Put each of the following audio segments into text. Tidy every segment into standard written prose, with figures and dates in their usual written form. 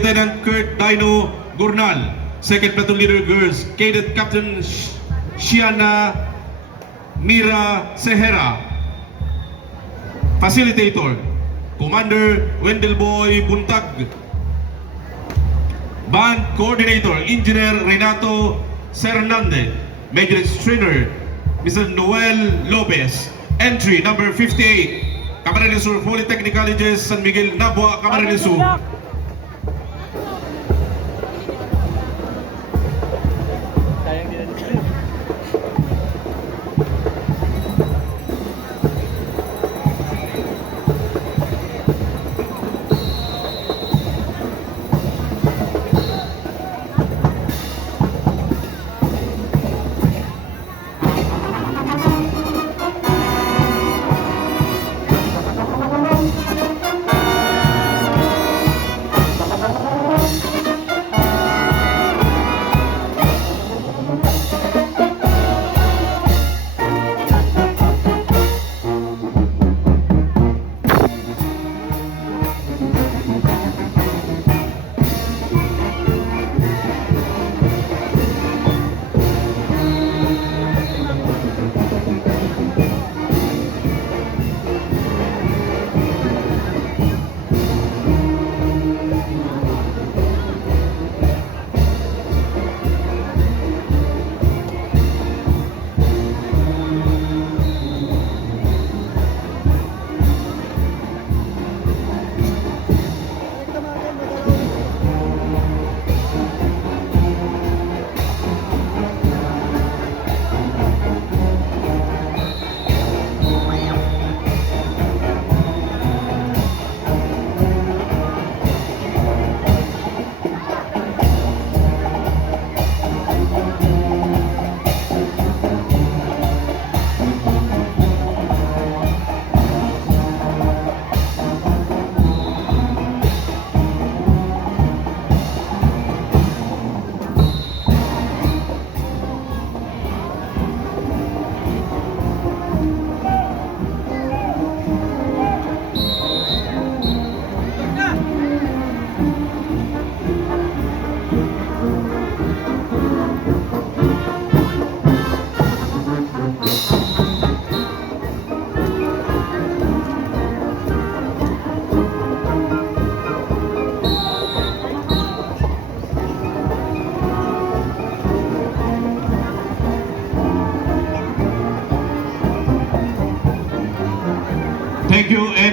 Lieutenant Kurt Dino Gurnal. Second Platoon Leader Girls, Cadet Captain Shiana Mira Sehera. Facilitator, Commander Wendelboy Buntag. Band Coordinator, Engineer Renato Cernande. Major Trainer, Mr. Noel Lopez. Entry number 58, Camarines Sur Polytechnic Colleges, San Miguel, Nabua, Camarines Sur. Thank you.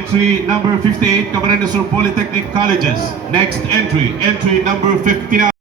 Entry number 58, Camarines Sur Polytechnic Colleges. Next entry, entry number 59.